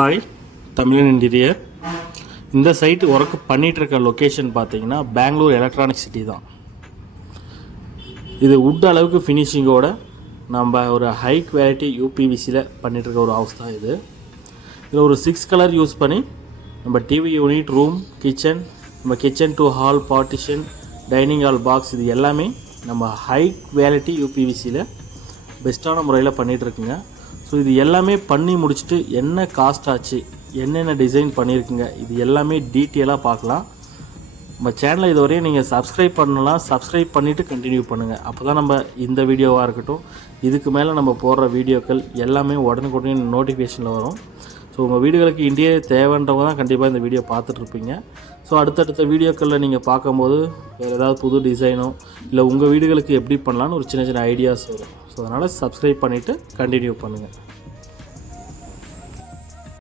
Hi தமிழன் interior இந்த side work பண்ணிகிட்டு இருக்க லொக்கேஷன் பார்த்தீங்கன்னா பெங்களூர் எலக்ட்ரானிக் சிட்டி தான். இது உட் அளவுக்கு ஃபினிஷிங்கோட நம்ம ஒரு ஹை குவாலிட்டி யூபிவிசியில் பண்ணிகிட்ருக்க இருக்க ஒரு ஹவுஸ் தான் இது. இதில் ஒரு சிக்ஸ் கலர் யூஸ் பண்ணி நம்ம டிவி யூனிட் ரூம் கிச்சன் நம்ம kitchen to hall partition dining hall box இது எல்லாமே நம்ம ஹை குவாலிட்டி யூபிவிசியில் பெஸ்ட்டான முறையில் பண்ணிகிட்ருக்குங்க ஸோ இது எல்லாமே பண்ணி முடிச்சுட்டு என்ன காஸ்ட் ஆச்சு என்னென்ன டிசைன் பண்ணியிருக்குங்க இது எல்லாமே டீட்டெயிலாக பார்க்கலாம். நம்ம சேனலை இதுவரையும் நீங்கள் சப்ஸ்கிரைப் பண்ணலாம் சப்ஸ்கிரைப் பண்ணிவிட்டு கண்டினியூ பண்ணுங்கள் அப்போ தான் நம்ம இந்த வீடியோவாக இருக்கட்டும். இதுக்கு மேலே நம்ம போடுற வீடியோக்கள் எல்லாமே உடனுக்குடனே நோட்டிஃபிகேஷனில் வரும். ஸோ உங்கள் வீடுகளுக்கு இண்டியே தேவைன்றவங்க தான் கண்டிப்பாக இந்த வீடியோ பார்த்துட்ருப்பீங்க. ஸோ அடுத்தடுத்த வீடியோக்களில் நீங்கள் பார்க்கும்போது வேறு ஏதாவது புது டிசைனோ இல்லை உங்கள் வீடுகளுக்கு எப்படி பண்ணலான்னு ஒரு சின்ன சின்ன ஐடியாஸ் வரும். ஸோ அதனால் சப்ஸ்கிரைப் பண்ணிவிட்டு கண்டினியூ பண்ணுங்கள்